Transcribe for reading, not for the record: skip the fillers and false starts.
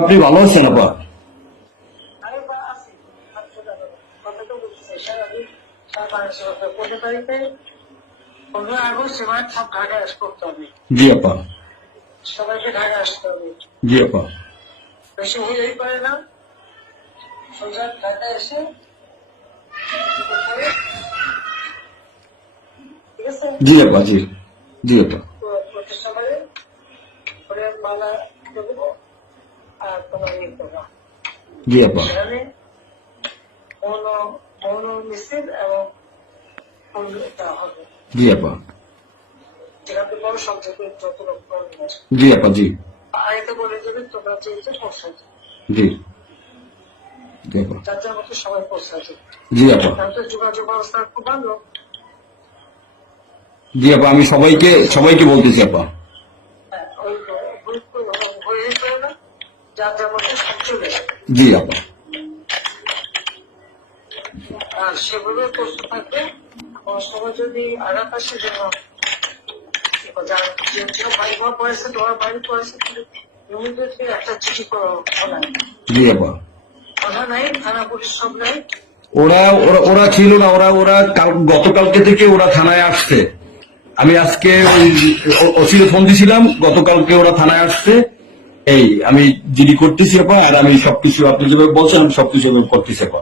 আপনি ভালো আছেন আপা? আমি বা আছি, কথা তো বলতেছি সারাদিন 15 তারিখে 15 আগস্ট এবার সব ঢাকায় করতে হবে, জি আপা। সবাইকে ঢাকায় আসতে হবে। জি আপা। বেশি হইলেই পারে না, সোজা ঢাকায় এসে করতে হবে, ঠিক আছে? জি আপা। জি জি আপা। প্রতিষ্ঠানে করে মালা দেবো আর তোমার ইয়ে করবা, জি আপা। সেখানে মৌন মৌন মিছিল এবং ফুল দেওয়া হবে। জি আপা। যেখানে বড় সংখ্যকে যত লোক করবে, জি আপা। জি আগে বলে দেবে তোমরা চেয়েছো পৌঁছাতে, জি জি আপা। যার যার মতো সবাই পৌঁছাতে। জি আপা। তাহলে তো যোগাযোগ ব্যবস্থা খুব ভালো। জি আপা, আমি সবাইকে সবাইকে বলতেছি আপা। হ্যাঁ, ওই গ্রুপ হয়ে করে না, যার যার মতো সব চলে যাবে। জি আপা। আর সেভাবে প্রস্তুত থাকবে। আমার সময় যদি আঘাত আসে যেন যার যে বাড়ি ঘর পড়েছে, তোমার বাড়ি পড়েছে, ইমিডিয়েটলি একটা চিঠি করা। জি আপা। কথা নাই, থানা পুলিশ সব নাই। ওরা ওরা ওরা ছিল না, ওরা ওরা গতকালকে থেকে ওরা থানায় আসছে। আমি আজকে ওই ওসিলে ফোন দিছিলাম, গতকালকে ওরা থানায় আসছে। এই আমি জিডি করতেছি আপা, আর আমি সবকিছু আপনি যেভাবে বলছেন আমি সবকিছু করতেছি আপা।